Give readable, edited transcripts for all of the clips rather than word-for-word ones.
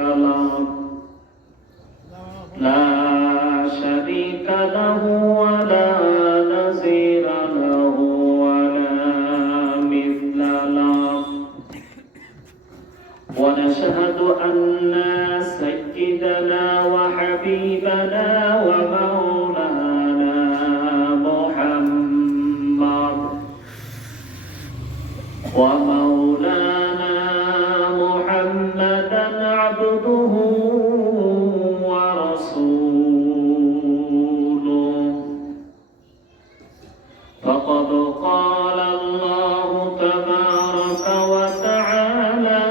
له لا شريك له ولا نظير له ولا مثل له ونشهد أن سيدنا وحبيبنا ومولانا محمدا عبده ورسوله فقد قال الله تبارك وتعالى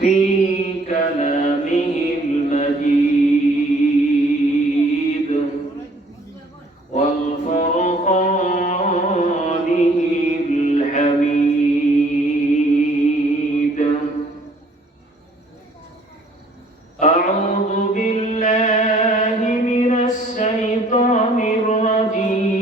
في كلامه المجيد والفرقانه الحميد أعوذ بالله من الشيطان الرجيم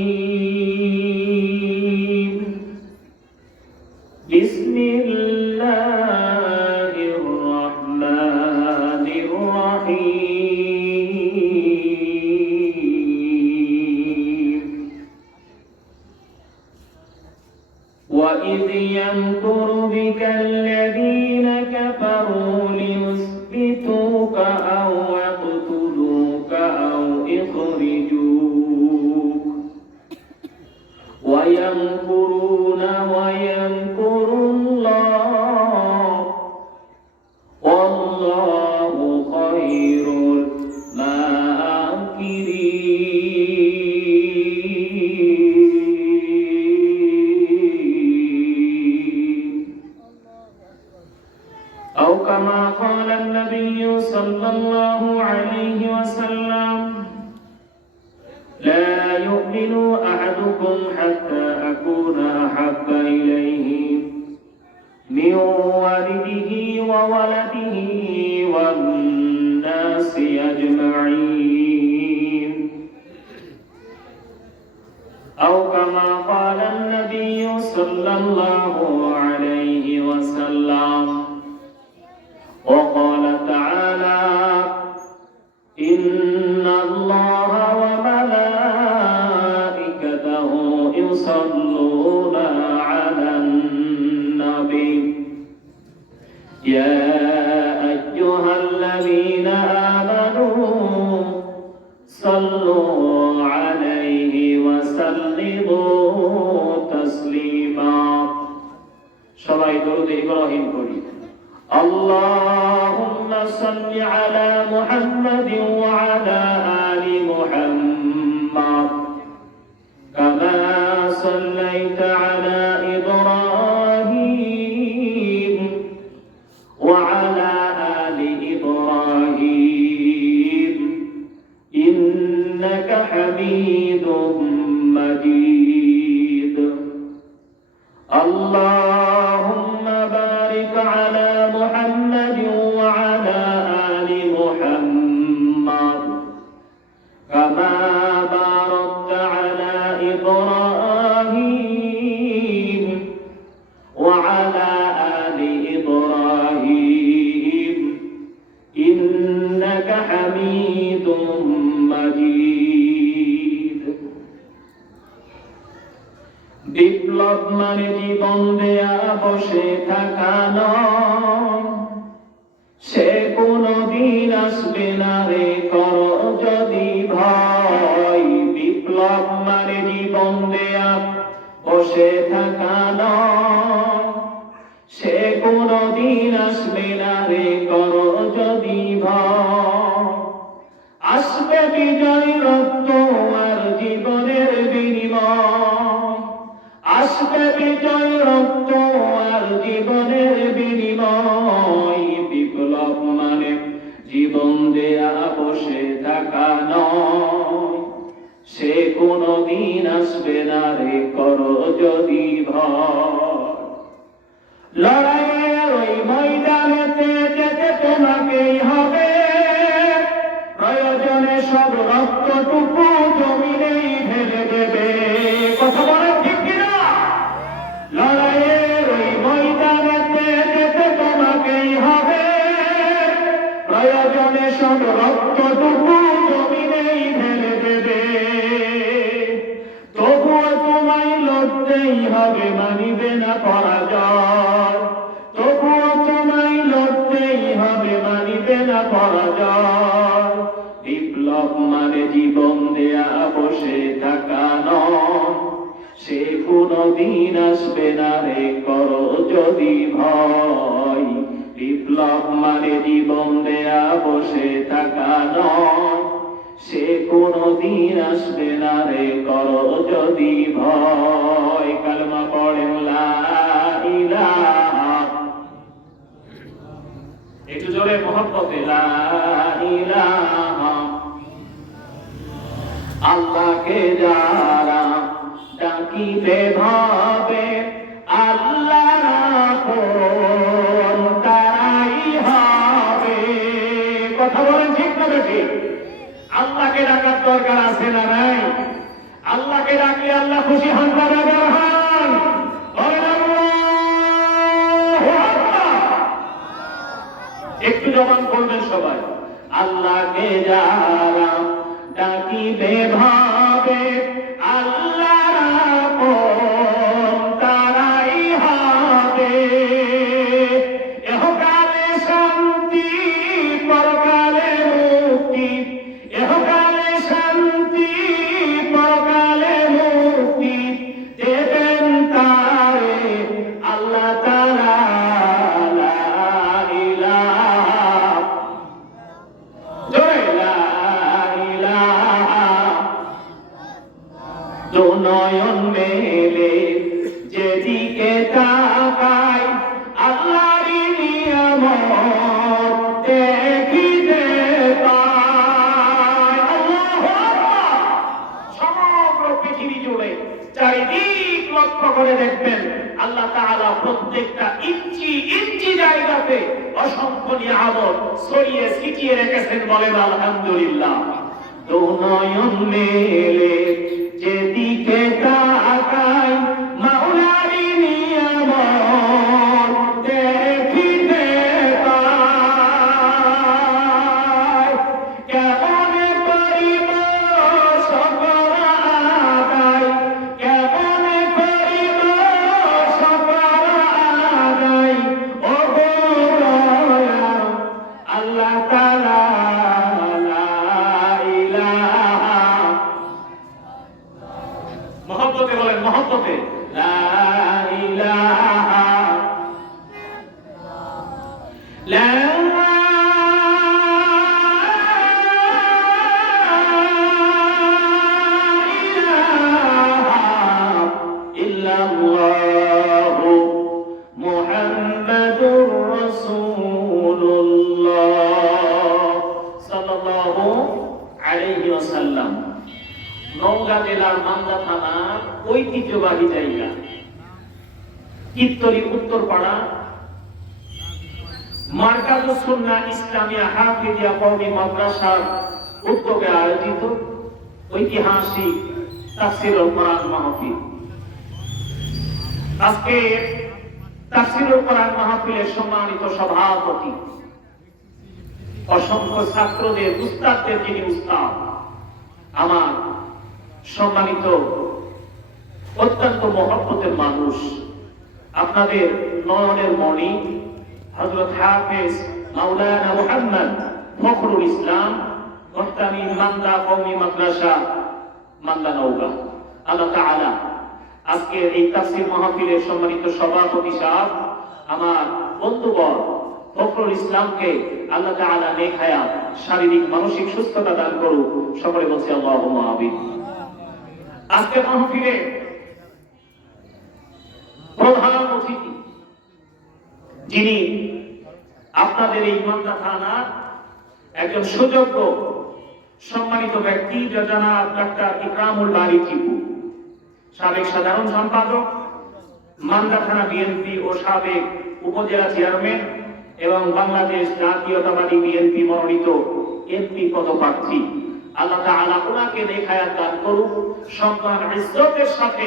بسم الله الرحمن الرحيم وإذ يمكر بك الذين كفروا ليثبتوك أو يقتلوك أو يخرجوك ويمكرون ويمكر الله والله خير الماكرين أو كما قال النبي صلى الله عليه وسلم لا يؤمن أحدكم حتى أكون أحب إليه من والده وولده والناس أجمعين أو كما قال النبي صلى الله عليه وسلم وقال تعالى إن الله وملائكته يصلون على النبي يا أيها الذين آمنوا صلوا عليه وسلموا تسليما সবাই দরুদ ইব্রাহিম করি اللهم صل على محمد وعلى آل محمد كما صليت على إبراهيم وعلى آل إبراهيم إنك حميد مجيد اللهم بارك على محمد وعلى آل محمد كما باركت على إبراهيم وعلى آل إبراهيم إنك حميد مجيد বিপ্লব মানে জীবন দেয়া বসে থাকা নয় সে কোনদিন আসবে না রে করো যদি ভয় বিপ্লব মানে জীবন দেয়া বসে থাকা নয় সে কোনদিন আসবে না রে করো যদি ভয় আসবে বিজয় রক্ত আর জীবনের বিনিময় আসবে বিজয় রক্ত আর জীবনের বিনিময় বিপ্লব মানে জীবন দেয়া বসে থাকা নয় সে কোনদিন আসবে না রে করো যদি ভয় লড়াইয়ের ওই ময়দানেতে যেতে তোমাকেই হবে প্রয়োজনে সব রক্তটুকু জমিনেই ঢেলে দেবে কথা বলেন ঠিক কিনা লড়াইয়ের ওই ময়দানেতে যেতে তোমাকেই হবে সব রক্তটুকু জমিনেই ঢেলে দেবে, তবুও তোমায় লড়তেই হবে, মানিবে না পরাজয়। তবুও তোমায় লড়তেই হবে, মানিবে না পরাজয়। বিপ্লব মানে জীবন দেয়া বসে থাকা নয়, সে কোনদিন আসবে না রে করো যদি ভয়। বিপ্লব মানে জীবন দেয়া বসে থাকা নয়, সে কোনদিন আসবে না রে করো যদি ভয়। কালমা পড়েন লা ইলাহা, একটু জোরে মহব্বতে লা ইলাহা। আল্লাহকে যারা ডাকিবে ভাবে, আল্লাহর আপন তারাই হবে। কথা বলেন ঠিক না বেঠিক? আল্লাহকে ডাকার দরকার আছে না নাই? আল্লাহকে ডাকলে আল্লাহ খুশি হন না বেজার হন? বলেন আল্লাহু আকবার। একটু জবান করবেন সবাই। আল্লাহকে যারা ডাকিবে ভাবে, আল্লাহর আপন তারাই হবে। ইহকালে শান্তি, পরকালে মুক্তি। ইহকালে শান্তি, পরকালে মুক্তি দেবেন তারে আল্লাহ তাআলা। লা ইলাহা, জয় লা ইলাহা। দু নয়ন মেলে যেদিকে তাকাই, আল্লাহরই নিয়ামত দেখিতে পাই। আল্লাহু আকবার। সমগ্র পৃথিবী জুড়ে চারিদিক লক্ষ্য করে দেখবেন, আল্লাহ তাআলা প্রত্যেকটা ইঞ্চি ইঞ্চি জায়গাতে অসংখ্য নিয়ামত ছড়িয়ে ছিটিয়ে রেখেছেন। বলেন আলহামদুলিল্লাহ। দু নয়ন মেলে যেদিকে তাকাই, মাওলারই নিয়ামত দেখিতে পাই। কেমনে করিব শুকর আদায়, কেমনে করিব শুকর আদায়, ও গো দয়াল আল্লাহ তাআলা। লা ইলাহা, মহব্বতে বলেন, মহব্বতে লা ইলাহা। লা ইলাহা ইল্লাল্লাহু মুহাম্মাদুর রাসূলুল্লাহ সাল্লাল্লাহু আলাইহি ওয়াসাল্লাম। নওগাঁ জেলার মান্দা থানার ঐতিহ্যবাহী জায়গা কিত্তরি উত্তরপাড়া মারকাজুস সুন্নাহ ইসলামিয়া হাফিজিয়া কওমি মাদ্রাসার উদ্যোগে আয়োজিত ঐতিহাসিক তাফসীরুল কোরআন মাহফিল। আজকে তাফসীরুল কোরআন মাহফিলের সম্মানিত সভাপতি, অসংখ্য ছাত্রদের উস্তাদদের যিনি উস্তাদ, আমার সম্মানিত অত্যন্ত মহব্বতের মানুষ, আপনাদের নয়নের মণি হযরত হাফেজ মাওলানা মুহাম্মদ ফখরুল ইসলাম মুহতামিম মান্দা কওমি মাদ্রাসা মান্দা নওগাঁ। আল্লাহ তাআলা আজকে এই তাফসীর মাহফিলের সম্মানিত সভাপতি সাহেব আমার বন্ধুবর ফখরুল ইসলামকে আল্লাহ তাআলা নেক হায়াত, শারীরিক মানসিক সুস্থতা দান করুক। সকলে বলছি আল্লাহুম্মা আমিন। আজকে মাহফিলে প্রধান অতিথি যিনি আপনাদের এই মান্দা থানার একজন সুযোগ্য সম্মানিত ব্যক্তি, জনাব ডাক্তার ইকরামুল বারী টিপু, সাবেক সাধারণ সম্পাদক মান্দা থানা বিএনপি ও সাবেক উপজেলা চেয়ারম্যান এবং বাংলাদেশ জাতীয়তাবাদী বিএনপি মনোনীত এমপি পদপ্রার্থী। আল্লাহ তাআলা ওনাকে নেক হায়াত দান করুক, সম্মান ইজ্জতের সাথে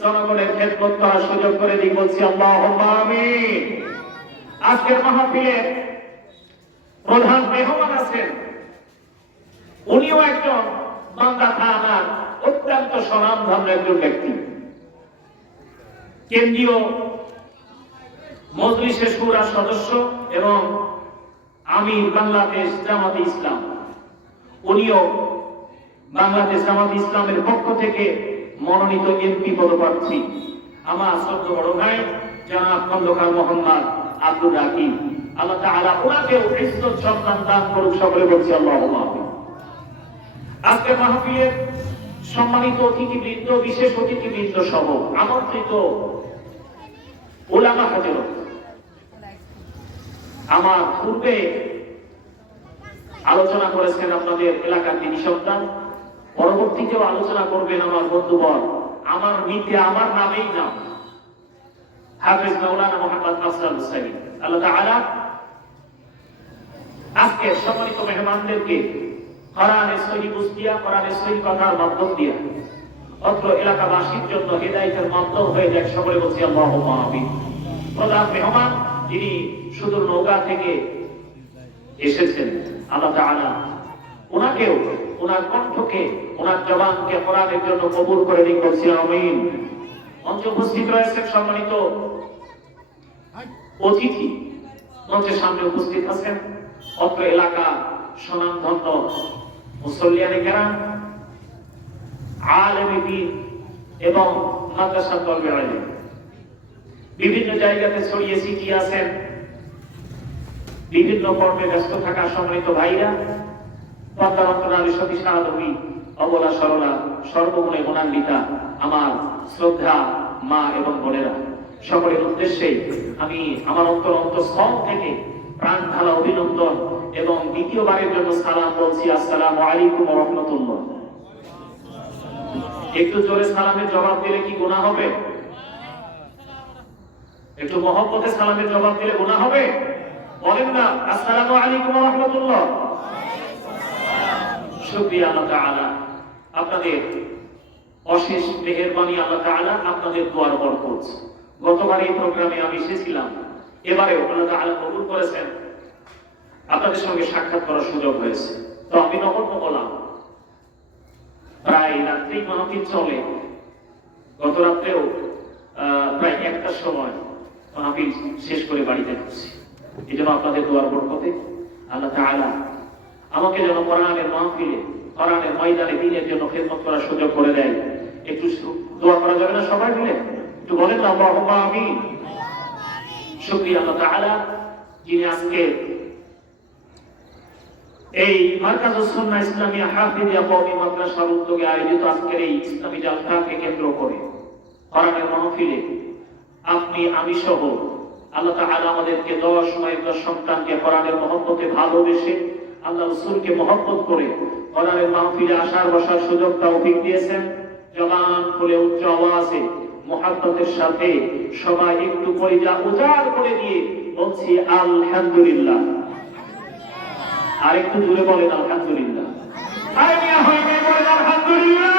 জনগণের খেদমত করার সুযোগ করে দিই। বলছি আল্লাহুম্মা আমিন। আজকের মাহফিলে প্রধান মেহমান আছেন উনিও একজন মান্দা থানার অত্যন্ত স্বনামধন্য একজন ব্যক্তি, কেন্দ্রীয় মজলিসে শুরার সদস্য এবং আমির বাংলাদেশ জামাতে ইসলাম। উনিও বাংলাদেশ জামাতে ইসলামের পক্ষ থেকে মনোনীত এমপি পদপ্রার্থী আমার শ্রদ্ধ বড় ভাই জনাব খন্দকার মোহাম্মদ আব্দুর রাকিব। আল্লাহ তাআলা ওনাকেও ইজ্জত সম্মান দান করুক, সকলে বলছি আল্লাহুম্মা আমিন। আজকে মাহফিলের সম্মানিত অতিথিবৃন্দ, বিশেষ অতিথিবৃন্দ সহ আমন্ত্রিত উলামা হযরত, আমার পূর্বে আলোচনা করেছেন আপনাদের এলাকার তিনি সন্তান, পরবর্তীতেও আলোচনা করবেন আমার বন্ধুবর, আমার নিতে আমার নামেই নাম হাফেজ মাওলানা মোহাম্মদ আসলাম হুসাইন। আল্লাহ তাআলা আজকে সম্মানিত মেহমানদেরকে কোরআনের সহি বুঝিয়া, কোরআনের সহি কথার মাধ্যম দিয়া অত্র এলাকাবাসীর জন্য হেদায়েতের মাধ্যম হয়ে যায়, সকলে বলছি আল্লাহুম্মা আমিন। প্রধান মেহমান যিনি সুদূর নওগাঁ থেকে এসেছেন, আল্লাহ তাআলা ওনাকেও, ওনার কণ্ঠকে, ওনার জবানকে কোরআনের জন্য কবুল করে দিন, বলছি আমিন। মঞ্চে উপস্থিত রয়েছেন সম্মানিত অতিথি, মঞ্চের সামনে উপস্থিত আছেন অত্র এলাকা স্বনামধন্য মুসল্লিয়ানে কেরাম, আলেমে দ্বীন এবং মাদ্রাসা তলবে আলেম, বিভিন্ন জায়গাতে ছড়িয়ে ছিটিয়ে আছেন, বিভিন্ন কর্মে ব্যস্ত থাকা সম্মানিত ভাইরা, পদ্মাবন্তনালী সতী সাধবী, অবলা সরলা, সর্বগুণে গুণান্বিতা আমার শ্রদ্ধা মা এবং বোনেরা, সকলের উদ্দেশ্যে আমি আমার অন্তঃস্থল থেকে প্রাণ ঢালা অভিনন্দন এবং দ্বিতীয়বারের জন্য সালাম বলছি, আসসালামু আলাইকুম ওয়া রাহমাতুল্লাহ। একটু জোরে সালামের জবাব দিলে কি গুনাহ হবে? একটু মহব্বতে সালামের জবাব দিলে গুনাহ হবে? বলেন না আসসালামু আলাইকুম ওয়া রাহমাতুল্লাহ। শুকরিয়া আল্লাহ তাআলা, আপনাদের অশেষ মেহেরবানি আল্লাহ তাআলা, আপনাদের দোয়ার বরকত। গতবার এই প্রোগ্রামে আমি এসেছিলাম, এবারে আল্লাহ তাআলা কবুল করেছেন, আপনাদের সঙ্গে সাক্ষাৎ করার সুযোগ হয়েছে। তো আমি নগণ্য বললাম, প্রায় রাত্রি মাহফিল চলে, গত রাত্রেও প্রায় 1টার সময় মাহফিল শেষ করে বাড়িতে ঢুকছি। এই জন্য আপনাদের দোয়ার বরকতে আল্লাহ তাআলা আমাকে যেন কোরআনের মাহফিলে, কোরআনের ময়দানে দ্বীনের জন্য খেদমত করার সুযোগ করে দেয়। একটু দোয়া করা যাবে না সবাই মিলে? একটু বলেন না আল্লাহুম্মা আমিন। শুকরিয়া আল্লাহ তাআলা, যিনি আজকে এই মারকাজুস সুন্নাহ ইসলামিয়া হাফিজিয়া কওমি মাদ্রাসার উদ্যোগে আয়োজিত আজকের এই ইসলামী জালসাকে কেন্দ্র করে কোরআনের মাহফিলে আপনি, আমি সহ আল্লাহ তাআলা আমাদেরকে 10 মাইল সন্তানকে কোরআনের মহব্বতে ভালোবেসে, আল্লাহ রাসূলকে মহব্বত করে কোরআনের মাহফিলে আসার বসার সুযোগ তৌফিক দিয়েছেন। জবান খুলে উচ্চ আওয়াজে মহব্বতের সাথে সবাই একটু কলিজা উজাড় করে দিয়ে বলছি আলহামদুলিল্লাহ। আর একটু জোরে বলেন আলহামদুলিল্লাহ। আলহামদুলিল্লাহ।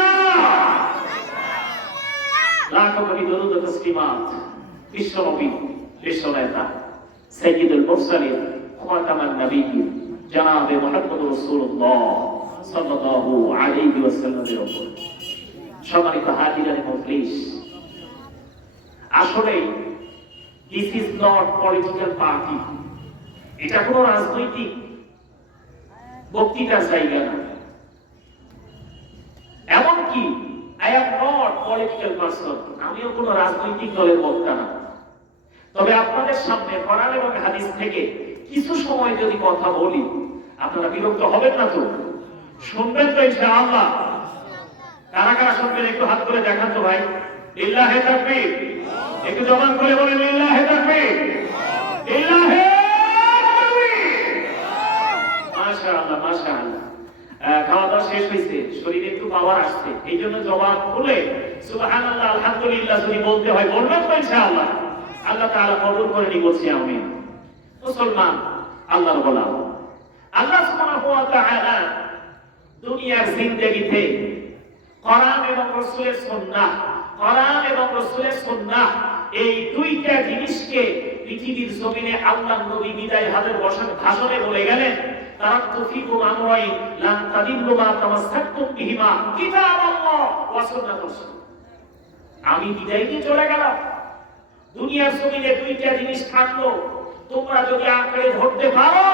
লাখো কোটি দরুদ ও তাসলিমাত বিশ্বনবী, বিশ্বনেতা, সাইয়্যিদুল মুরসালিন, খাতামান নবিয়্যিন জনাবে মুহাম্মদ রাসূলুল্লাহ সাল্লাল্লাহু আলাইহি ওয়াসাল্লামের উপর। সম্মানিত হাজিরানে মজলিস, আসলে this is not political party, এটা কোনো রাজনৈতিক বক্তৃতার জায়গা না। এমনকি I am not political person, আমিও কোনো রাজনৈতিক দলের বক্তা না। তবে আপনাদের সামনে কোরআন এবং হাদিস থেকে কিছু সময় যদি কথা বলি, আপনারা বিরক্ত হবেন না তো? শুনবেন তো ইনশাআল্লাহ? কারা কারা শুনবেন একটু হাত করে দেখান তো ভাই। লিল্লাহি তাকবীর। একটু জবান করে বলেন লিল্লাহি তাকবীর, লিল্লাহি তাকবীর। মাশাআল্লাহ, মাশাআল্লাহ। খাওয়া দাওয়া শেষ হয়েছে, শরীরে একটু পাওয়ার আসছে, এই জন্য জবান খুলে সুবহানাল্লাহ আলহামদুলিল্লাহ যদি বলতে হয় বলবেন তো ইনশাআল্লাহ। আল্লাহ তাআলা কবুল করে নি, বলছি আমিন। মুসলমান, আল্লাহর গোলাম, আল্লাহ সুবহানাহু ওয়া তাআলা দুনিয়ার জিন্দেগিতে কোরআন এবং রাসূলের সুন্নাহ, কোরআন এবং রাসূলের সুন্নাহ, এই দুইটা জিনিসকে পৃথিবীর জমিনে আল্লাহর নবী বিদায় হাজার বছর ভাষণে বলে গেলেন, তারাকতু ফীকুম আমরাইন লান তাদিল্লু মা তামাসসাকতুম বিহিমা কিতাবাল্লাহ ওয়া সুন্নাতুর রাসূল। আমি বিদায় নিয়ে চলে গেলাম, দুনিয়ার জমিনে দুইটা জিনিস থাকলো, তোমরা যদি আঁকড়ে ধরতে পারো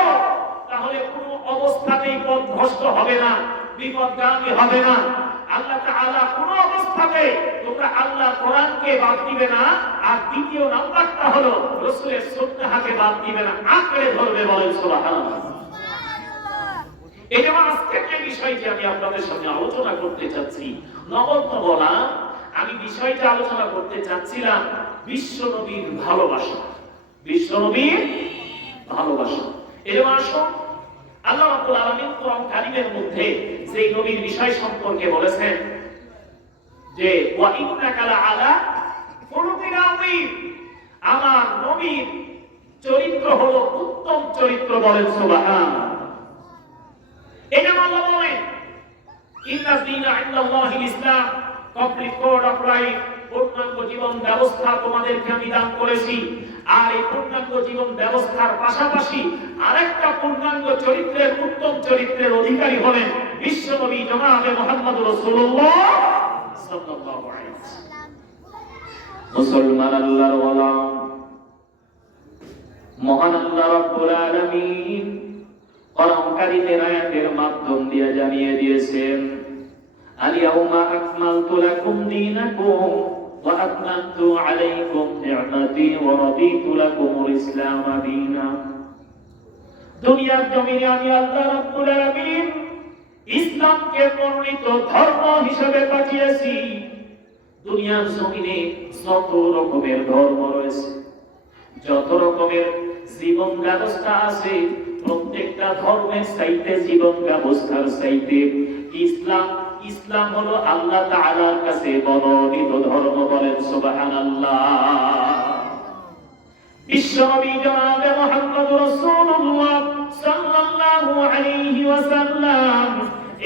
তাহলে কোনো অবস্থাতেই পথভ্রষ্ট হবে না, বিপদগামী হবে না। আল্লাহ তাআলা কোনো অবস্থাতে তোমরা আল্লাহর কোরআনকে বাদ দিবে না, আর দ্বিতীয় নাম্বারটা হলো রাসূলের সুন্নাহকে বাদ দিবে না, আঁকড়ে ধরবে। বলেন সুবহানাল্লাহ। এই যে আজকের যে বিষয়টি আমি আপনাদের সামনে আলোচনা করতে চাচ্ছি, নগণ্য বলা, আমি বিষয়টা আলোচনা করতে চাচ্ছিলাম বিশ্বনবীর ভালোবাসা। বিশ্বনবীর ভালোবাসা। এর আসুন আল্লাহ রাব্বুল আলামিন কোরআন কারীমের মধ্যে সেই নবীর বিষয় সম্পর্কে বলেছেন যে ওয়া ইন্নাকা লাআলা খুলুকিন আযীম, আমার নবীর চরিত্র হলো উত্তম চরিত্র। বলেন সুবহানাল্লাহ। এই যে আল্লাহ বলেন ইন্না দীনা ইনদাল্লাহিল ইসলাম, কমপ্লিট কোড অফ লাইফ, পূর্ণাঙ্গ জীবন ব্যবস্থা তোমাদেরকে আমি দান করেছি। আর এই পূর্ণাঙ্গ জীবন ব্যবস্থার পাশাপাশি আরেকটা পূর্ণাঙ্গ চরিত্রের, উত্তম চরিত্রের অধিকারী হলেন বিশ্বনবী জনাবে মুহাম্মদুর রাসূলুল্লাহ সাল্লাল্লাহু আলাইহি ওয়াসাল্লাম। মুসলমান আল্লাহর ওয়ালা, মহান আল্লাহ রাব্বুল আলামিন কোরআন কারীমের আয়াতের মাধ্যম দিয়ে জানিয়ে দিয়েছেন আল-ইয়াউমা আকমালতু লাকুম দীনাকুম ওয়া আতমামতু আলাইকুম নি'মাতি ওয়া রাদিতু লাকুমুল ইসলাম দীনা। দুনিয়ার জমিনে আমি আল্লাহ রাব্বুল আলামিন ইসলামকে মনোনীত ধর্ম হিসেবে পাঠিয়েছি। দুনিয়ার জমিনে যত রকমের ধর্ম রয়েছে, যত রকমের জীবন ব্যবস্থা আছে, প্রত্যেকটা ধর্মের চাইতে, জীবন ব্যবস্থার চাইতে ইসলাম হলো আল্লাহ তাআলার কাছে মনোনীত ধর্ম। বলেন সুবহানাল্লাহ। বিশ্বনবী জনাবে মুহাম্মদুর রাসূলুল্লাহ সাল্লাল্লাহু আলাইহি ওয়াসাল্লাম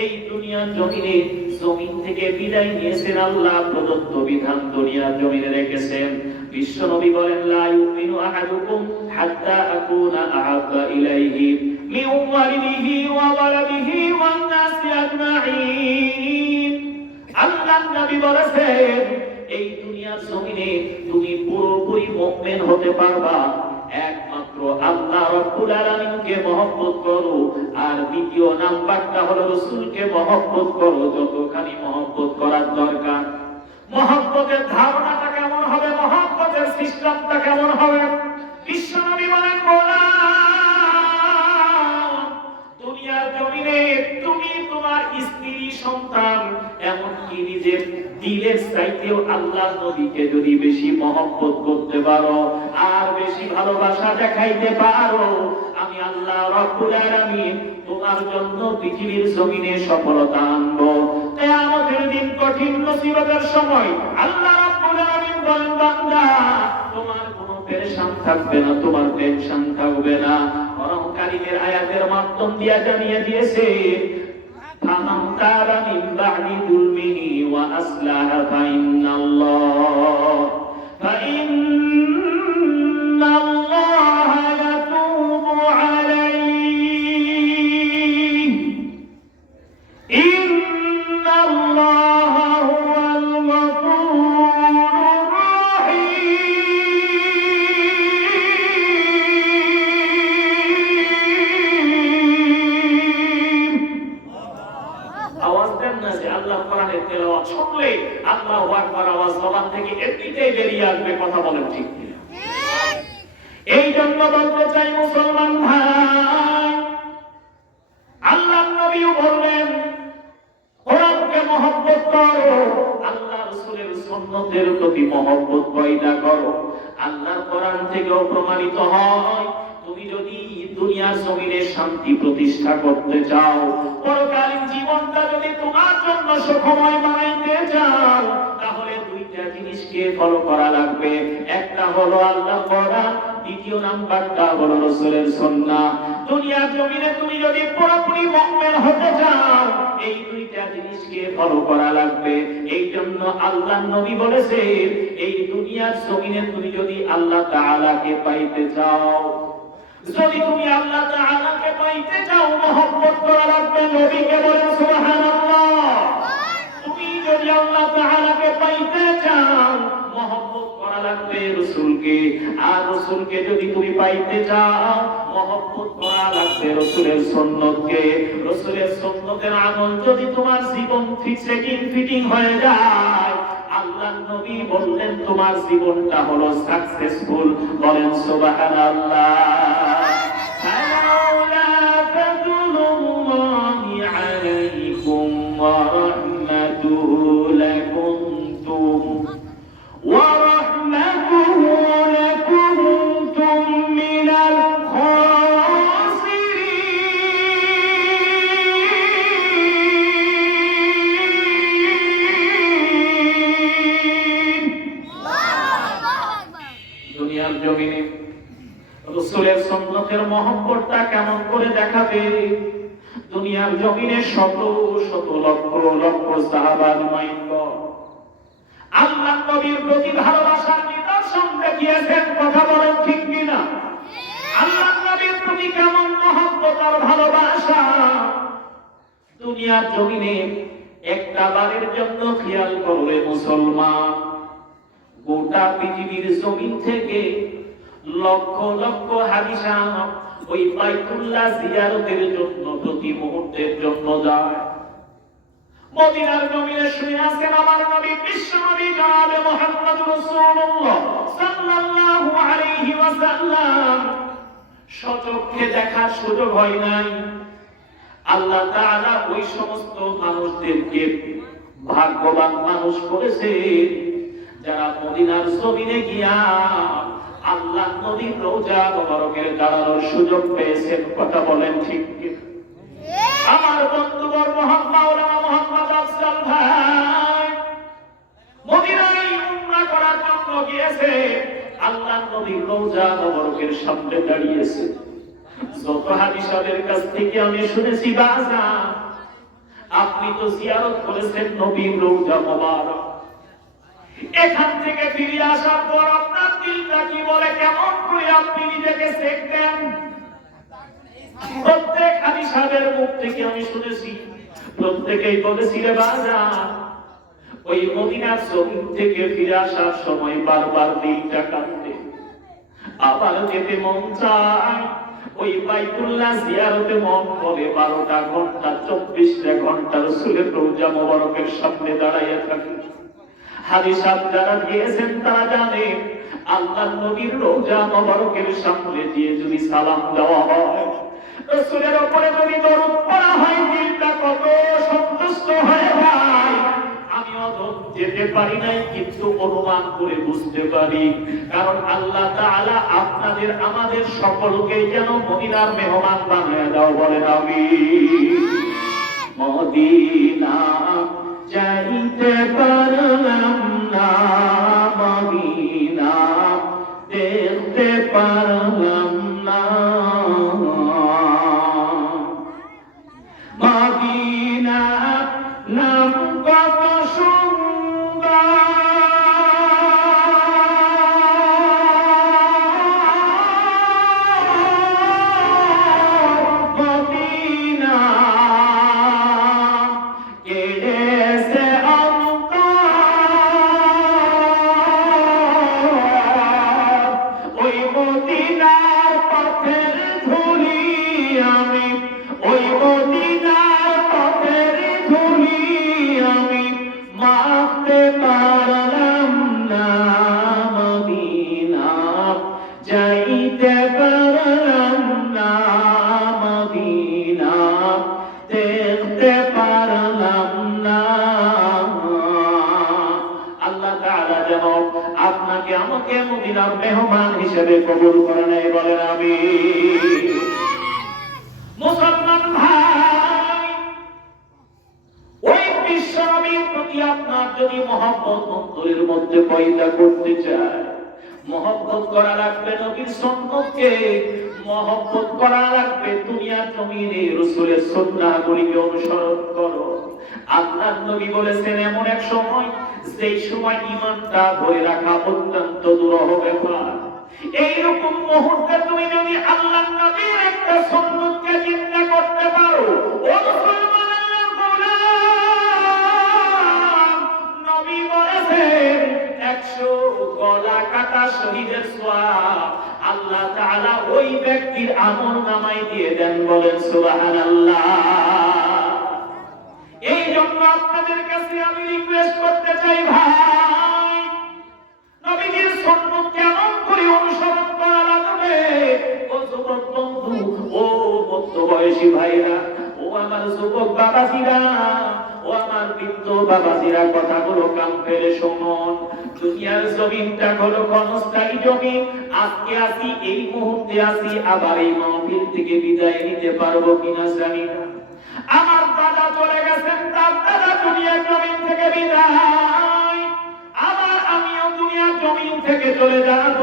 এই দুনিয়ার জমিনে, জমিন থেকে বিদায় নিয়েছেন, আল্লাহ প্রদত্ত বিধান দুনিয়ার জমিনে রেখেছেন। বিশ্বনবী বলেন লা ইউমিনু আহাদুকুম হাত্তা আকুনা আহাব্বা ইলাইহি মিন ওয়ালিদিহি ওয়া ওয়ালাদিহি ওয়ান নাসি আজমাইন। আল্লাহর নবী বলেছেন এই দুনিয়ার জমিনে তুমি পুরোপুরি মুমিন হতে পারবা একমাত্র আল্লাহ রাব্বুল আলামিনকে মহব্বত করো, আর দ্বিতীয় নাম্বারটা হলো রাসূলকে মহব্বত করো, যতখানি মহব্বত করার দরকার। মহব্বতের ধারণাটা কেমন হবে, মহব্বতের সিস্টেমটা কেমন হবে? বিশ্বনবী বলেন দুনিয়ার জমিনে তুমি তোমার স্ত্রী, সন্তান, এমনকি নিজের দিলের চাইতেও আল্লাহ নবীকে যদি বেশি মহব্বত করতে পারো আর বেশি ভালোবাসা দেখাইতে পারো, আমি আল্লাহ রাব্বুল আলামিন তোমার জন্য পৃথিবীর জমিনে সফলতা আনবো। কিয়ামতের দিন কঠিন মুসিবতের সময় আল্লাহ রাব্বুল আলামিন বলেন বান্দা তোমার কোনো পেরেশান থাকবে না, তোমার টেনশন থাকবে না। কোরআন কারীমের আয়াতের মাধ্যম দিয়ে জানিয়ে দিয়েছে ফামান তাবা মিন বা'দি যুলমিহি ওয়া আসলাহা ফাইন্নাল্লাহা ইয়াতুবু আলাইহি ইন্নাল্লাহা হুয়াল গফুরুর রহিম। আওয়াজ দেন না যে আল্লাহ কোরআনের তেলাওয়াত শুনলে আল্লাহু আকবার আওয়াজ জবান থেকে এমনিতেই বেরিয়ে আসবে। কথা বলেন ঠিক কি? এই জন্য বলতে চাই মুসলমান ভাই, আল্লাহর নবীও বললেন কোরআনকে মহব্বত করো, আল্লাহ রাসূলের সুন্নতের প্রতি মহব্বত পয়দা করো। আল্লাহর কোরআন থেকেও প্রমাণিত হয় তুমি যদি দুনিয়ার জমিনে শান্তি প্রতিষ্ঠা করতে চাও, পরকালীন জীবনটা যদি তোমার জন্য সুখময় বানাইতে চাও, তাহলে দুইটা জিনিসকে ফলো করা লাগবে। একটা হলো আল্লাহর কোরআন, দ্বিতীয় নাম্বারটা হলো রাসূলের সুন্নাহ। দুনিয়ার জমিনে তুমি যদি পুরোপুরি মুমিন হতে চাও, এই দুইটা জিনিসকে ফলো করা লাগবে। এই জন্য আল্লাহর নবী বলেছেন এই দুনিয়ার জমিনে তুমি যদি আল্লাহ তাআলাকে পাইতে চাও, যদি তুমি আল্লাহ তাআলাকে পাইতে চাও মহব্বত করা লাগবে নবীকে, বলেন সুবহানাল্লাহ। তুমি যদি আল্লাহ তাআলাকে পাইতে চাও মহব্বত করা লাগবে রাসূলকে, আর রাসূলকে যদি তুমি পাইতে চাও মহব্বত করা লাগবে রাসূলের সুন্নতকে। রাসূলের সুন্নতের আমল যদি তোমার জীবন ফিটিং হয়ে যায়, আল্লাহর নবী বললেন তোমার জীবনটা হলো সাকসেসফুল, বলেন সুবহানাল্লাহ। ফালাউলা ফাদলুল্লাহি আলাইকুম ওয়া রাহমাতুহু লাকুনতুম ওয়া রাহমাতুহু লাকুনতুম মিনাল দুনিয়ার জমিনে রাসূলের সুন্নতের মহব্বতটা কেমন করে দেখাবে? দুনিয়ার জমিনে শত শত লক্ষ লক্ষ সাহাবা নুমাইনগণ আল্লাহর নবীর প্রতি ভালোবাসার নিদর্শন দেখিয়েছেন, কথা বলেন ঠিক কিনা? আল্লাহর নবীর প্রতি কেমন মহব্বত আর ভালোবাসা দুনিয়ার জমিনে একটা বারের জন্য খেয়াল করবে মুসলমান, গোটা পৃথিবীর জমিন থেকে লক্ষ লক্ষ হাদিসা ওই বাইতুল্লাহ জিয়ারতের জন্য প্রতি মুহূর্তের জন্য যায়। মদিনার জমিনে শুয়ে আছেন আমার নবী বিশ্ব নবী জনাবে মুহাম্মদ রাসূলুল্লাহ সাল্লাল্লাহু আলাইহি ওয়াসাল্লাম, সচক্ষে দেখার সুযোগ হয় নাই। আল্লাহ তাআলা ওই সমস্ত মানুষদেরকে ভাগ্যবান মানুষ করেছে যারা মদিনার জমিনে গিয়া আল্লাহ নবীর রওজা মোবারকের দাঁড়ানোর সুযোগ পেয়েছেন, কথা বলেন ঠিক কি? আমার বন্ধুবর মাওলানা মুহাম্মদ আফজাল ভাই মদিনায় উমরা করার জন্য গিয়েছে, আল্লাহ নবীর রওজা মোবারকের সামনে দাঁড়িয়েছে। যত হাদিসের কাছ থেকে আমি শুনেছি, বাজা আপনি তো জিয়ারত করেছেন নবীর রওজা মোবারক, এখান থেকে ফিরে আসার পর আপনার দিলটা কি বলে, কেমন করে আপনি নিজেকে চেক দেন? প্রত্যেক হাদিসের মুখ থেকে আমি শুনেছি, প্রত্যেকেই বলেছি রে বাজার ওই মদিনার জমিন থেকে ফিরে আসার সময় বারবার দিলটা কাঁদে, আবার যেতে মন চায়। ওই বাইতুল্লাহ জিয়ারতে মন করে 12টা ঘন্টা 24টা ঘন্টা রাসূলের রওজা মোবারকের সামনে দাঁড়াইয়া থাকে। হাদিসাত যারা দিয়েছেন তারা জানে আল্লাহর নবীর রওজা মোবারকের সামনে দিয়ে যদি সালাম দেওয়া হয়, রাসূলের উপরে যদি দরুদ পড়া হয়, দিলটা কত সন্তুষ্ট হয়ে যায়। আমি অধম যেতে পারি নাই, কিন্তু অনুমান করে বুঝতে পারি, কারণ আল্লাহ তাআলা আপনাদের আমাদের সকলকে যেন মদিনার মেহমান বানিয়ে দাও, বলেন আমিন। মদিনা যাইতে পারলাম না, মদিনা দেখতে পারলাম না, মদিনা নাম কত সুন্দর, মদিনা কেড়েছে ওই মদিনার পথের ধুলি, আমি ওই মদিনার পথের ধুলি আমি মাপতে পারলাম না, মদিনা যাইতে পারলাম না, মদিনা দেখতে পারলাম না। আল্লাহ তাআলা যেন আপনাকে আমাকে মদিনার মেহমান হিসেবে কবুল করে নেয়, বলেন আমিন। মুসলমান ভাই, ওই বিশ্ব নবীর প্রতি আপনার যদি মহব্বত অন্তরের মধ্যে পয়দা করতে চায়, মহব্বত করা লাগবে নবীর সুন্নতকে, মহব্বত করা লাগবে দুনিয়ার জমিনে রাসূলের সুন্নাহগুলিকে অনুসরণ করো। আল্লাহর নবী বলেছেন এমন এক সময়, যেই সময় ঈমানটা ধরে রাখা অত্যন্ত দুরূহ ব্যাপার। এইরকম মুহূর্তে তুমি যদি আল্লাহর নবীর একটা সুন্নতকে আমল নামায় দিয়ে দেন, বলেন সুবহানাল্লাহ। এই জন্য আপনাদের কাছে আমি রিকোয়েস্ট করতে চাই, ভাই, নবীজির সুন্নাত কেমন করে অনুসরণ করা লাগবে। ও যুবক বন্ধু, ও মধ্যবয়সী ভাইরা, ও আমার যুবক বাবাজিরা, ও আমার বৃদ্ধ বাবাজিরা, কথাগুলো কান ফেলে শুনুন। দুনিয়ার জমিনটা হলো ক্ষণস্থায়ী জমিন। আজকে আসি, এই মুহূর্তে আসি, আবার এই মাহফিল থেকে বিদায় নিতে পারবো কিনা জানি না। আমার দাদা চলে গেছেন, তার দাদা দুনিয়ার জমিন থেকে বিদায়, আবার আমিও দুনিয়ার জমিন থেকে চলে যাব।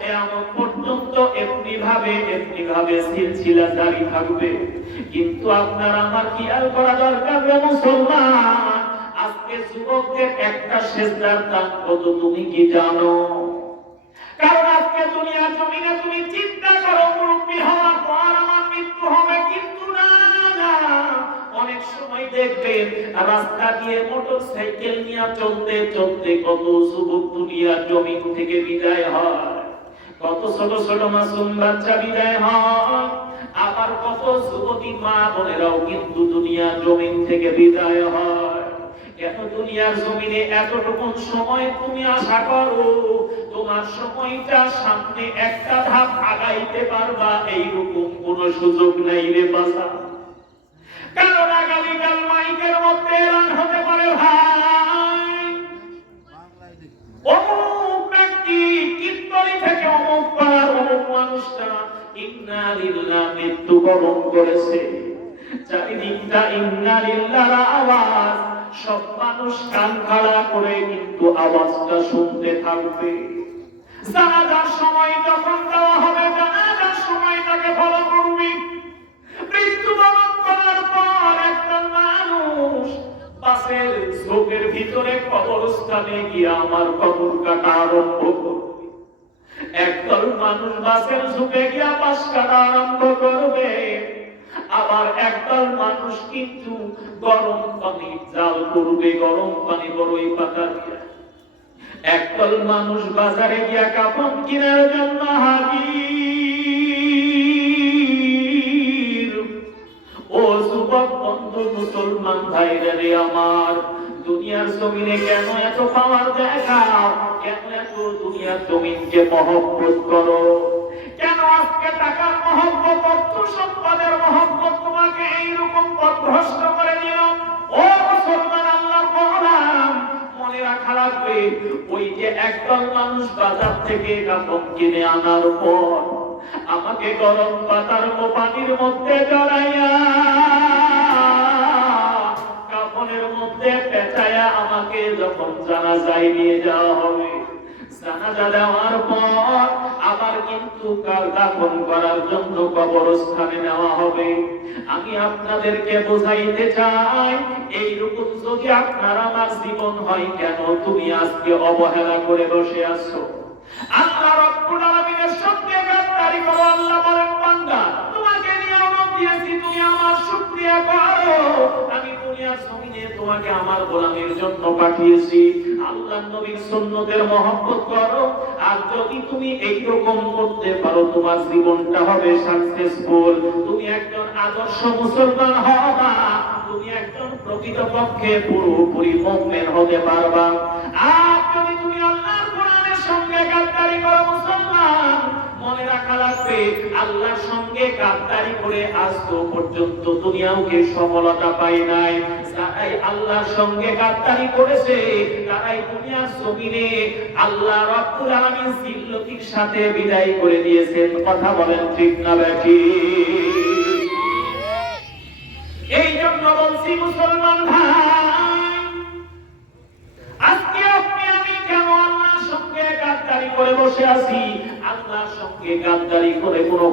কিয়ামত পর্যন্ত এমনি ভাবে সিলসিলা জারি থাকবে। কিন্তু আপনার আমার খেয়াল করা দরকার, মুসলমান, আজকে যুবকদের একটা সেজদার দাম কত তুমি কি জানো? কারণ আজকে দুনিয়ার জমিনে তুমি চিন্তা করো, মুরব্বী হওয়ার পর আমার মৃত্যু হবে, কিন্তু না, অনেক সময় দেখবেন রাস্তা দিয়ে মোটরসাইকেল নিয়ে চলতে চলতে কত যুবক দুনিয়ার জমিন থেকে বিদায় হয়, কত ছোট ছোট মাসুম বাচ্চা বিদায় হয়, আবার কত যুবতী মা বোনেরাও কিন্তু দুনিয়ার জমিন থেকে বিদায় হয়। কেন দুনিয়ার জমিনে এতটুকু সময় তুমি আশা করো তোমার সময়টা সামনে একটা ধাপ আগাইতে পারবা, এইরকম কোন সুযোগ নাই রে বাবা। কারণ আগামীকাল মাইকের মধ্যে এলান হতে পারে, ভাই, অমুক ব্যক্তি কীর্তনী থেকে অমুক পাড়ার অমুক মানুষটা ইন্না লিল্লাহ মৃত্যুবরণ করেছে। চারিদিকটা ইন্না লিল্লাহর আওয়াজ, সব মানুষ কান খাড়া করে কিন্তু আওয়াজটা শুনতে থাকবে। জানাজার সময় যখন দেওয়া হবে, জানাজার সময় তাকে ফলো করবি। মৃত্যুবরণ করার পর একটা মানুষ বাসের ঝোপের ভিতরে কবরস্থানে গিয়ে আমার কবর কাটা আরম্ভ করবে। একদল মানুষ বাসের ঝোপে গিয়া বাস কাটা আরম্ভ করবে, আবার একদল মানুষ কিন্তু গরম পানি জাল করবে, গরম পানি বড়ই পাতা দিয়া। একদল মানুষ বাজারে গিয়া কাপড় কেনার জন্য হাজির। ও যুবক বন্ধু, মুসলমান ভাইরা রে আমার, দুনিয়ার জমিনে কেন এত পাওয়ার দেখাও? কেন এত দুনিয়ার জমিনকে মহব্বত করো? কেন আজকে টাকার মহব্বত, অর্থ সম্পদের মহব্বত তোমাকে এইরকম পথভ্রষ্ট করে দিল? ও মুসলমান, আল্লাহর গোলাম, মনে রাখা লাগবে, ওই যে একদল মানুষ বাজার থেকে কাপড় কিনে আনার পর আমাকে গরম পাতার পানির মধ্যে জড়াইয়া কাপড়ের মধ্যে পেঁচাইয়া আমাকে যখন জানাজায় নিয়ে যাওয়া হবে, জানাজা দেওয়ার পর আবার কিন্তু দাফন করার জন্য কবরস্থানে নেওয়া হবে। আমি আপনাদেরকে বোঝাইতে চাই, এইরকম যদি আপনার আমার জীবন হয়, কেন তুমি আজকে অবহেলা করে বসে আছো? আল্লাহ রাব্বুল আলামিনের সঙ্গে গাদ্দারি করো। আল্লাহ বলেন, বান্দা, তোমাকে নিয়ামত দিয়েছি, তুমি আমার শুকরিয়া করো। আমি দুনিয়ার জমিনে তোমাকে আমার গোলামের জন্য পাঠিয়েছি। আল্লাহর নবীর সুন্নতের মহব্বত করো, আর যদি তুমি এইরকম করতে পারো, তোমার জীবনটা হবে সাকসেসফুল। তুমি একজন আদর্শ মুসলমান হবা, তুমি একজন প্রকৃতপক্ষে পুরোপুরি মুমিন হতে পারবা। আর যদি তুমি আল্লাহর কোরআনের সঙ্গে গাদ্দারি করো, মুসলমান, মনে রাখা লাগবে, আল্লাহর সঙ্গে গাদ্দারি করে আজ তো পর্যন্ত দুনিয়াকে সফলতা পায় নাই। যারাই আল্লাহর সঙ্গে গাদ্দারি করেছে, তারাই দুনিয়ার জমিনে আল্লাহ রাব্বুল আলামিন জিল্লতির সাথে বিদায় করে দিয়েছেন। কথা বলেন ঠিক না বেঠিক? এই জন্য বলছি, মুসলমান ভাই, আজকে আপনি আমি কেন আল্লাহর সঙ্গে গাদ্দারি করে বসে আছি? আল্লাহর সঙ্গে গাদ্দারি করে কোনো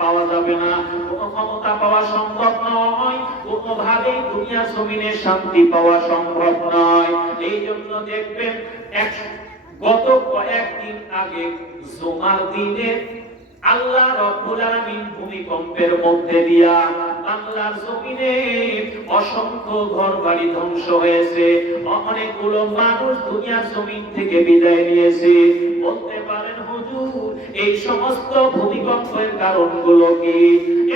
পাওয়া যাবে না, কোনো ক্ষমতা পাওয়া সম্ভব নয়, কোনোভাবেই দুনিয়া জমিনে শান্তি পাওয়া সম্ভব নয়। এই জন্য দেখবেন গত কয়েকদিন আগে জুমার দিনে আল্লাহ রাব্বুল আলামিন ভূমিকম্পের মধ্যে দিয়া বাংলার জমিনে অসংখ্য ঘরবাড়ি ধ্বংস হয়েছে, অনেকগুলো মানুষ দুনিয়ার জমিন থেকে বিদায় নিয়েছে। বলতে পারেন, হুজুর, এই সমস্ত ভূমিকম্পের কারণগুলো কি?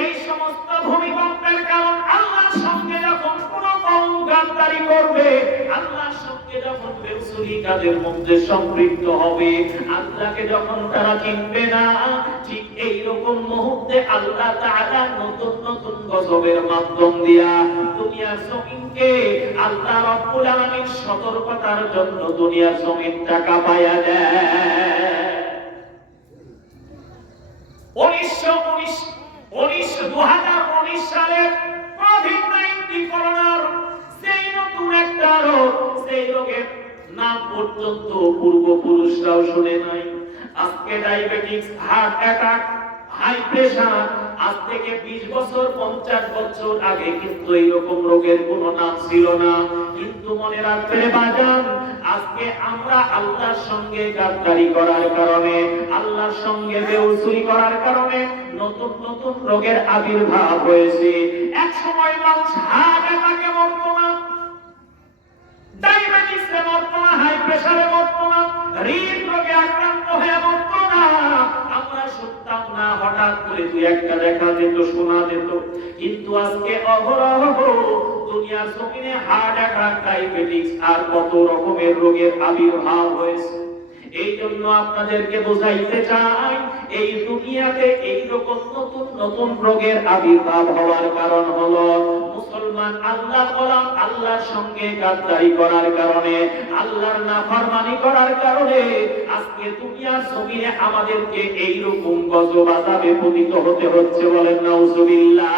এই সমস্ত ভূমিকম্পের কারণ আল্লাহর সঙ্গে যখন কোনো কওম গাদ্দারি করবে, আল্লাহর সঙ্গে যখন বেউসুরি কাজের মধ্যে সম্পৃক্ত হবে, আল্লাহকে যখন তারা চিনবে না, ঠিক এইরকম মুহূর্তে আল্লাহ তাআলা নতুন নতুন গজবের মাধ্যম দিয়া দুনিয়ার জমিনকে আল্লাহ রাব্বুল আলামিন সতর্কতার জন্য দুনিয়ার জমিনটা কাঁপায়া দেয়। 2019 সালের কোভিড-19 করোনার সেই নতুন একটা রোগ, সেই রোগের নাম পর্যন্ত পূর্বপুরুষরাও শুনে নাই। আজকে diabetes, heart attack, high pressure, আজ থেকে 20 বছর 50 বছর আগে কিন্তু এইরকম রোগের কোনো নাম ছিল না। কিন্তু মনে রাখবে বাজান, আজকে আমরা আল্লাহর সঙ্গে গাদ্দারি করার কারণে, আল্লাহর সঙ্গে বেউসুরি করার কারণে নতুন নতুন রোগের আবির্ভাব হয়েছে। এক সময় মানুষ হার্ট অ্যাটাকে মরতো না, ডায়াবেটিসে মরতো না, হাই প্রেসারে মরতো না, হৃদরোগে আক্রান্ত হয়ে মরতো না। আমরা শুনতাম না, হঠাৎ করে দুই একটা দেখা যেত, শোনা যেত। কিন্তু আজকে অহরহ দুনিয়ার জমিনে হার্ট অ্যাটাক, ডায়াবেটিস আর কত রকমের রোগের আবির্ভাব হয়েছে। এই জন্য আপনাদেরকে বোঝাইতে চাই, এই দুনিয়াতে এই রকম নতুন নতুন রোগের আবির্ভাব হওয়ার কারণ হলো মুসলমান আল্লাহর গোলাম আল্লাহর সঙ্গে গাদ্দারি করার কারণে, আল্লাহর নাফরমানি করার কারণে আজকে দুনিয়ার জমিনে আমাদেরকে এই রকম গজব আযাবে পতিত হতে হচ্ছে। বলেন নাউজুবিল্লাহ।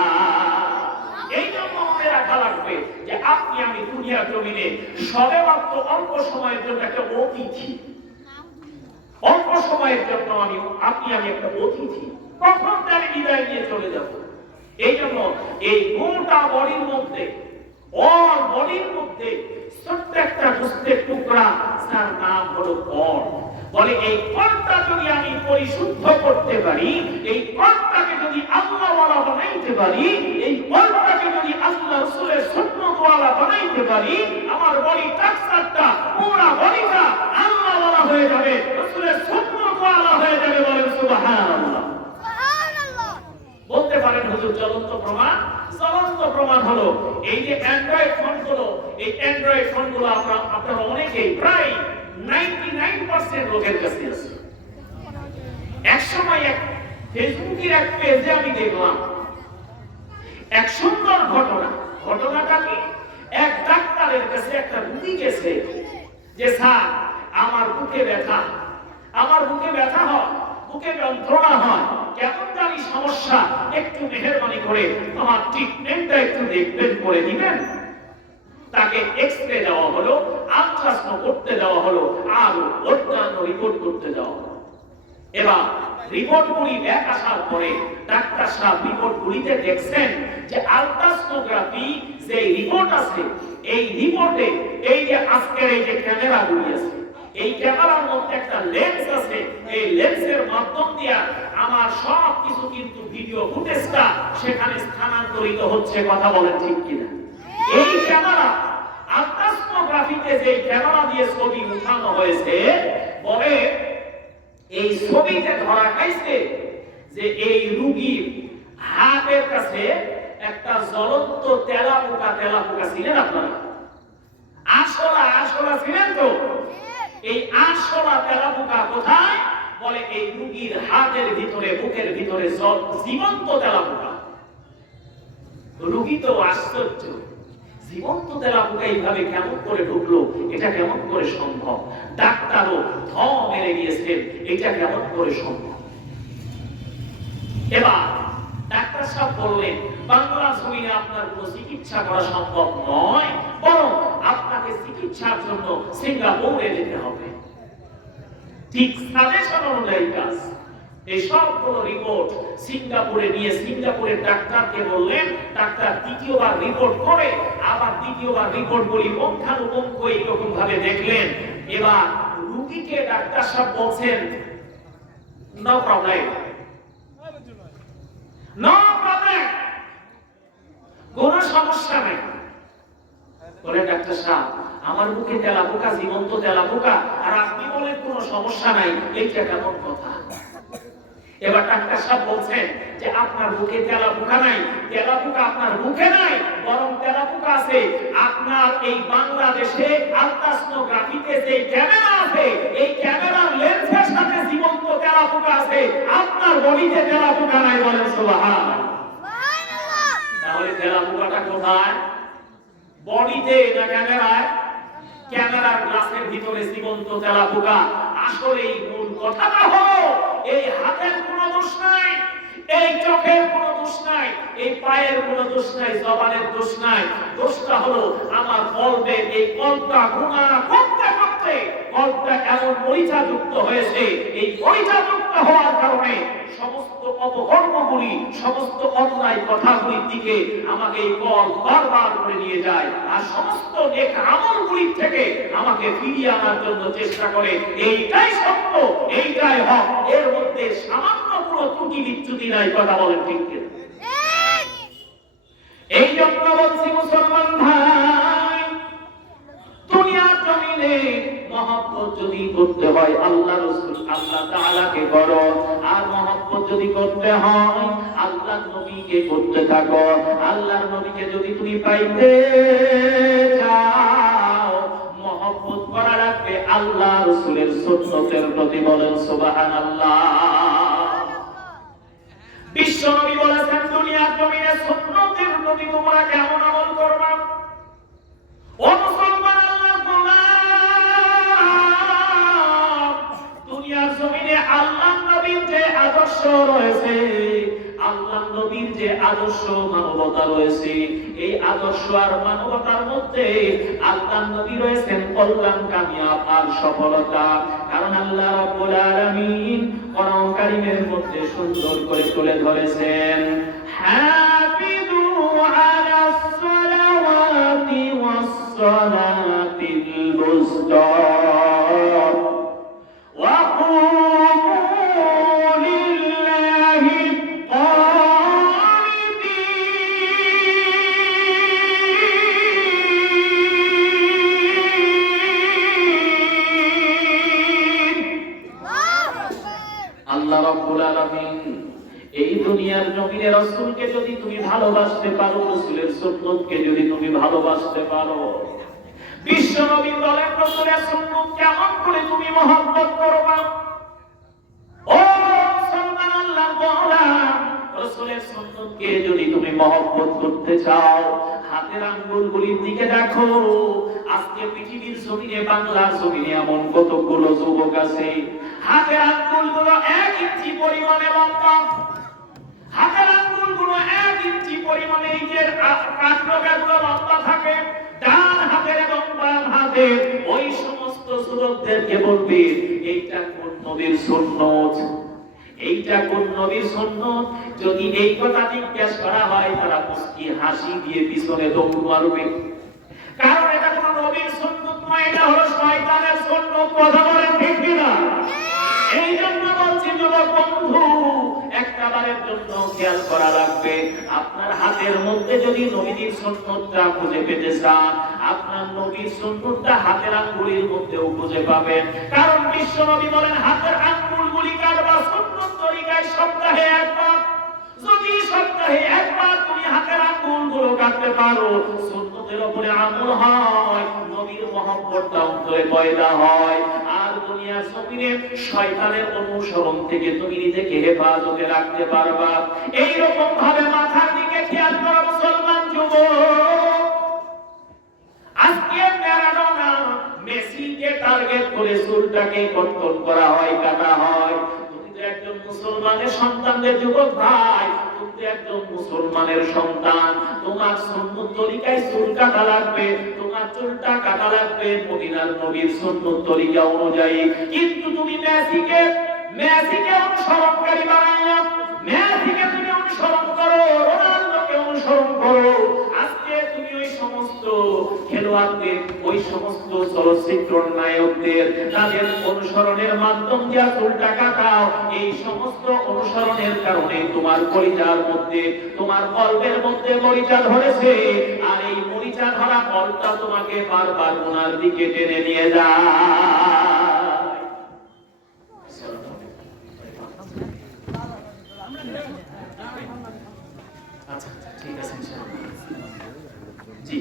এই জন্য মনে রাখা লাগবে যে আপনি আমি দুনিয়ার জমিনে সবেমাত্র অল্প সময়ের জন্য একটা অতিথি, অল্প সময়ের জন্য আপনি আমি একটা অতিথি, কখন জানি বিদায় নিয়ে চলে যাব। এই জন্য এই গোটা বডির মধ্যে, অল বডির মধ্যে ছোট্ট একটা গোস্তের টুকরা, যার নাম হলো কর্ণ। বলে এই কর্ণটা যদি আমি পরিশুদ্ধ করতে পারি, এই কর্ণটাকে যদি আল্লাহওয়ালা বানাইতে পারি, এই কর্ণটাকে যদি আল্লাহ রাসূলের সুন্নাতওয়ালা বানাইতে পারি, আমার বডি স্ট্রাকচারটা, পুরো বডিটা আল্লাহওয়ালা হয়ে যাবে, রাসূলের সুন্নাতওয়ালা হয়ে যাবে। বলেন সুবহানাল্লাহ। সুবহানাল্লাহ। বলতে পারেন হুজুর জ্বলন্ত প্রমাণ? জ্বলন্ত প্রমাণ হলো এই যে অ্যান্ড্রয়েড ফোনগুলো, এই অ্যান্ড্রয়েড ফোনগুলো আপনারা অনেকেই, প্রায় 99% লোকের কাছে আছে। এক সময় এক ফেসবুকের এক পেজে আমি দেখলাম এক সুন্দর ঘটনা। ঘটনাটা কি? এক ডাক্তারের কাছে একটা রোগী গেছে যে স্যার আমার বুকে ব্যথা, আমার বুকে ব্যথা হয়, বুকে যন্ত্রণা হয়, কেমন জানি সমস্যা, একটু মেহেরবানি করে আমার ট্রিটমেন্টটা একটু দেখবেন, করে দিবেন। তাকে এক্সরে দেওয়া হলো, আল্ট্রাসাউন্ড করতে দেওয়া হলো, আর অন্যান্য রিপোর্ট করতে দেওয়া হলো। এবার রিপোর্টগুলি ব্যাক আসার পরে ডাক্তার সাহেব রিপোর্টগুলিতে দেখছেন যে আল্ট্রাসোনোগ্রাফি যে রিপোর্ট আছে, এই রিপোর্টে এই যে আজকের এই যে ক্যামেরাগুলি আছে, এই ক্যামেরার মধ্যে একটা লেন্স আছে, এই লেন্সের মাধ্যম দিয়ে আমার সব কিছু কিন্তু ভিডিও ফুটেজটা সেখানে স্থানান্তরিত হচ্ছে। কথা বলেন ঠিক কিনা? এই ক্যামেরা, আল্ট্রাসোনোগ্রাফিতে যে ক্যামেরা দিয়ে ছবি উঠানো হয়েছে, বলে এই ছবিতে ধরা খাইছে যে এই রোগীর হাতের কাছে একটা জ্বলন্ত তেলাপোকা, তেলাপোকা ছিলেন আপনারা? আশলা ছিলেন তো? এই আশলা তেলাপোকা কোথায়? বলে এই রোগীর হাতের ভিতরে, বুকের ভিতরে জীবন্ত তেলাপোকা। রোগী তো আশ্চর্য, জীবন্ত তেলাপোকা এইভাবে কেমন করে ঢুকলো, এটা কেমন করে সম্ভব? ডাক্তারও থ মেরে গিয়েছেন, এটা কেমন করে সম্ভব? এবার ডাক্তার সাহেব বললেন, বাংলা জমিনে আপনার কোনো চিকিৎসা করা সম্ভব নয়, বরং আপনাকে চিকিৎসার জন্য সিঙ্গাপুরে যেতে হবে। ঠিক সাজেশন অনুযায়ী কাজ। এই সবগুলো রিপোর্ট সিঙ্গাপুরে নিয়ে সিঙ্গাপুরের ডাক্তারকে বললেন, ডাক্তার দ্বিতীয়বার রিপোর্ট করে আবার দ্বিতীয়বার রিপোর্টগুলি পুঙ্খানুপুঙ্খ এইরকম ভাবে দেখলেন। এবার রোগীকে ডাক্তার সাহেব বলছেন, নো প্রবলেম, নো প্রবলেম, কোনো সমস্যা নেই। বলে ডাক্তার সাহেব আমার বুকে তেলাপোকা, জীবন্ত তেলাপোকা, আর আপনি বলেন কোনো সমস্যা নাই, এইটা কেমন কথা? এবার ডাক্তার সাহেব বলছেন যে আপনার বুকে তেলাপোকা নাই। তেলাপোকা আপনার বুকে নাই, বরং তেলাপোকা আছে আপনার এই বাংলাদেশে আলট্রাসোনোগ্রাফিতে যে ক্যামেরা আছে, এই ক্যামেরার লেন্সের সাথে জীবন্ত তেলাপোকা আছে। আপনার বডিতে তেলাপোকা নাই। বলেন সুবহানাল্লাহ। তাহলে তেলাপোকাটা কোথায়? বডিতে না ক্যামেরায়? ক্যামেরার গ্লাসের ভিতরে জীবন্ত তেলাপোকা। আসলে এই মূল কথাটা হলো এই হাতের কোনো দোষ নাই, এই চোখের কোনো দোষ নাই, এই পায়ের কোনো দোষ নাই, জবানের দোষ নাই। দোষটা হলো আমার কলবের। এই কলবটা গুনাহ করতে করতে কলবটা এমন পরিচাযুক্ত হয়েছে। এই পরিচাযুক্ত হওয়ার কারণে সমস্ত অপকর্মগুলি, সমস্ত অন্যায় কথাগুলির দিকে আমাকে এই কল বারবার করে নিয়ে যায়, আর সমস্ত নেক আমলগুলির থেকে আমাকে ফিরিয়ে আনার জন্য চেষ্টা করে। এইটাই সত্য, এইটাই হক। এর মধ্যে সামান্য কোনো ত্রুটি বিচ্যুতি নাই। কথা বলেন ঠিক কিনা? এই জন্য বলছি মুসলমান ভাই, দুনিয়ার জমিনে মহব্বত যদি করতে হয় আল্লাহ রাসূল আল্লাহ তাআলাকে করো, আর মহব্বত যদি করতে হয় আল্লাহর নবীকে করতে থাকো। আল্লাহর নবীকে যদি তুমি পাইতে চাও, মহব্বত করা লাগবে আল্লাহ রাসূলের সুন্নতের প্রতি। বলেন সুবহানাল্লাহ। বিশ্ব নবী বলেছেন দুনিয়ার জমিনে সুন্নতের প্রতি তোমরা কেমন আমল করবা? ও মুসলমান আল্লাহর গোলাম, দুনিয়ার জমিনে আল্লাহর নবীর যে আদর্শ রয়েছে, আল্লাহর নবীর যে আদর্শ মানবতা রয়েছে, এই আদর্শ আর মানবতার মধ্যে আল্লাহর নবী রয়েছেন কল্যাণ, কামিয়াব আর সফলতা। কারণ আল্লাহ রাব্বুল আলামিন কোরআন কারীমের মধ্যে সুন্দর করে তুলে ধরেছেন, হাফিযু আলাস সালাওয়াতি ওয়াস সালাতিল বুসতা ওয়া এই দুনিয়ার জমিনে রাসূলকে যদি তুমি ভালোবাসতে পারো, রাসূলের সুন্নতকে যদি তুমি ভালোবাসতে পারো, বিশ্ব নবী বলেন রাসূলের সুন্নত কেমন করে তুমি মহব্বত করবা? ও মুসলমান আল্লাহর গোলাম, রাসূলের সুন্নতকে যদি তুমি মহব্বত করতে চাও, হাতের আঙ্গুলগুলির দিকে দেখো। আজকে পৃথিবীর জমিনে, বাংলার জমিনে এমন কতগুলো যুবক আছে হাতের আঙ্গুলগুলো 1 ইঞ্চি পরিমাণে লম্বা, হাতের আঙ্গুলগুলো 1 ইঞ্চি পরিমাণে ইটের কাঠরোগাগুলো লম্বা থাকে। ডান হাতের এবং বাম হাতের ওই সমস্ত যুবকদেরকে বলবে এইটা কোন নবীর সুন্নত, এইটা কোন নবীর সুন্নত? যদি এই কথা জিজ্ঞেস করা হয়, তারা মুস্কি হাসি দিয়ে পিছনে দৌড় মারবে। কারণ এটা কোন নবীর সুন্নত নয়, এটা হলো শয়তানের সুন্নত। কথা বলেন ঠিক কিনা? এই জন্য বলছি যুবক বন্ধু, একটা বারের জন্য খেয়াল করা লাগবে। আপনার হাতের মধ্যে যদি নবীর সুন্নতটা খুঁজে পেতে চান, আপনার নবীর সুন্নতটা হাতের আঙ্গুলের মধ্যেও খুঁজে পাবেন। কারণ বিশ্ব নবী বলেন হাতের আঙ্গুলগুলি কাটবা সুন্নত তরিকায় সপ্তাহে একবার। যদি সপ্তাহে একবার তুমি হাতের আঙ্গুলগুলো কাটতে পারো, সুন্নতের উপরে আমল হয়, নবীর মহব্বতটা অন্তরে পয়দা হয়। আর দুনিয়ার জমিনে শয়তানের অনুসরণ থেকে তুমি নিজেকে হেফাজতে রাখতে পারবা। এই রকম ভাবে মাথার দিকে খেয়াল করো মুসলমান যুবক। আজকে ম্যারাডোনা, মেসিকে টার্গেট করে চুলটাকে কর্তন করা হয়, কাটা হয়। তুমি তো একজন মুসলমানের সন্তানদের যুবক ভাই, তুমি তো একজন মুসলমানের সন্তান, তোমার সুন্নত তরিকায় চুল কাটা লাগবে, তোমার চুলটা কাটা লাগবে মদিনার নবীর সুন্নত তরিকা অনুযায়ী। কিন্তু তুমি মেসিকে অনুসরণকারী বানাইয়া, মেসিকে তুমি অনুসরণ করো, রোনালদোকে অনুসরণ করো। আজকে তুমি ওই সমস্ত খেলোয়াড়দের, ওই সমস্ত চলচ্চিত্র নায়কদের তাদের অনুসরণের মাধ্যম দিয়া চুলটা কাটাও। এই সমস্ত অনুসরণের কারণে তোমার কলিজার মধ্যে, তোমার কলবের মধ্যে মরিচা ধরেছে, আর এই মরিচা ধরা কলটা তোমাকে বারবার গুনার দিকে টেনে নিয়ে যায়। আচ্ছা ঠিক আছে ইনশাআল্লাহ। জি।